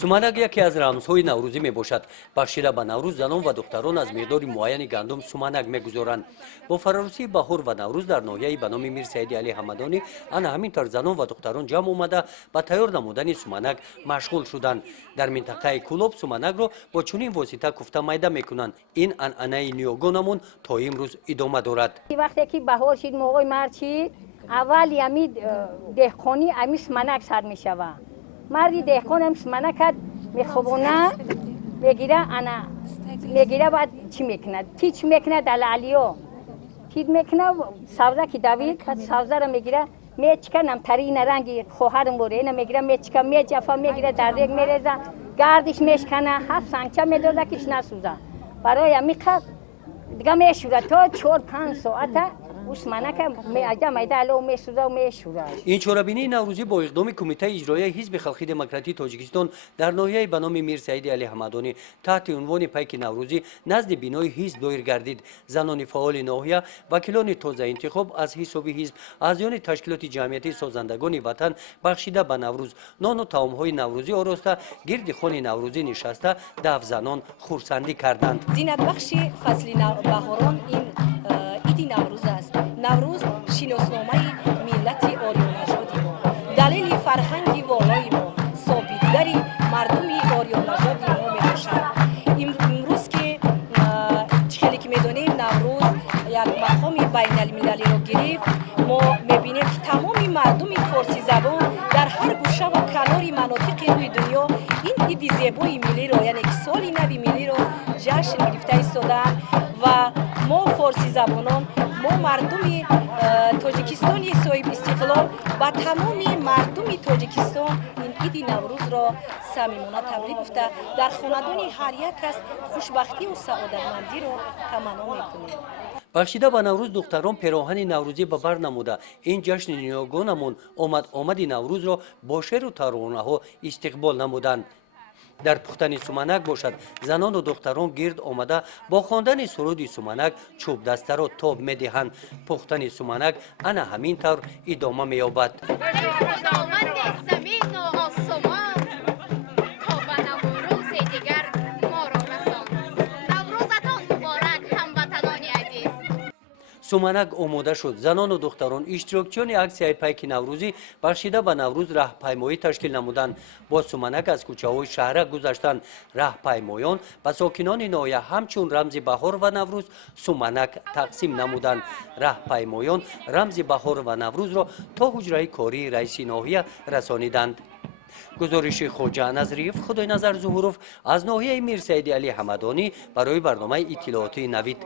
суманак яке аз рамзҳои наврӯзӣ мебошад. бахшида ба навруз занон ва духтарон аз миқдори муайяни гандум суманак мегузоранд. бо фараросии баҳор ва навруз дар ноҳияи ба номи Мир Саид Алии Хамадони ана ҳамин тавр занон ва духтарон ҷамъ омада ба тайёр намудани суманак машғул шуданд. дар минтақаи кӯлоб суманакро бо чунин восита куфта майда мекунанд. ин анъанаи ниёгонамон то имрӯз идома дорад. вақте ки баҳор шид моғои мард шид аввал ями деҳқонӣ ами суманак сар мешава. марди деҳқон ам суманакат мехобона мегира ана мегира баъд чӣ мекунад тич мекунад алалиё тит мекунад савза ки давид савзаро мегира мечка намтарина ранги хоҳарам борена мегира мечка меҷафа мегира дар рег мереза гардиш мешкана ҳафт санча медода киш насӯза барои амиқа дига мешӯра то 4-5 соата ин чорабинии наврӯзӣ бо иқдоми кумитаи иҷроияи ҳизби халқи демократии тоҷикистон дар ноҳияи ба номи Мир Саид Алии Хамадони таҳти унвони Пайки Наврузи назди бинои ҳизб доир гардид. занони фаъоли ноҳия вакилони тозаинтихоб аз ҳисоби ҳизб аъзоёни ташкилоти ҷамъиятии созандагони ватан бахшида ба навруз нону таомҳои наврӯзӣ ороста гирди хони наврӯзӣ нишаста давзанон хурсандӣ карданд. зинатбахши фасли баҳорон ин иди навруз аст. навруз шиносномаи миллати орёнажоди мо, далели фарҳанги волои мо, собитгари мардуми орёнажоди мо мебошад. имрӯз ки хеле ки медонем навруз як мақоми байналмилалиро гирифт, мо мебинем ки тамоми мардуми форсизабон дар ҳар гӯшаву канори манотиқи рӯи дунё ин иди зебои миллиро яъне ки соли нави миллиро ҷашн гирифта истодаанд ва мо форсизабонон мо мардуми тоҷикистони соҳиб истиқлол ба тамоми мардуми тоҷикистон ин иди наврӯзро самимона табрик гуфта дар хонадони ҳар як кас хушбахтиву саодатмандиро таманно мекунем. бахшида ба навруз духтарон пироҳани наврӯзӣ ба бар намуда ин ҷашни ниёгонамон омади наврӯзро бо шеру таронаҳо истиқбол намуданд. дар пухтани суманак бошад занону духтарон гирд омада бо хондани суруди суманак чӯбдастаро тоб медиҳанд. пухтани суманак ана ҳамин тавр идома меёбад. суманак омода шуд. занону духтарон иштирокчиёни аксияи Пайки Наврузи бахшида ба навруз раҳпаймоӣ ташкил намуданд. бо суманак аз кӯчаҳои шаҳрак гузаштанд. раҳпаймоён ба сокинони ноҳия ҳамчун рамзи баҳор ва навруз суманак таксим намуданд. раҳпаймоён рамзи баҳор ва наврузро то ҳуҷраи кории раиси ноҳия расониданд. гузориши хоҷа назриев худойназар зуҳуров аз ноҳияи Мир Саид Алии Хамадони барои барномаи иттилоотии навид.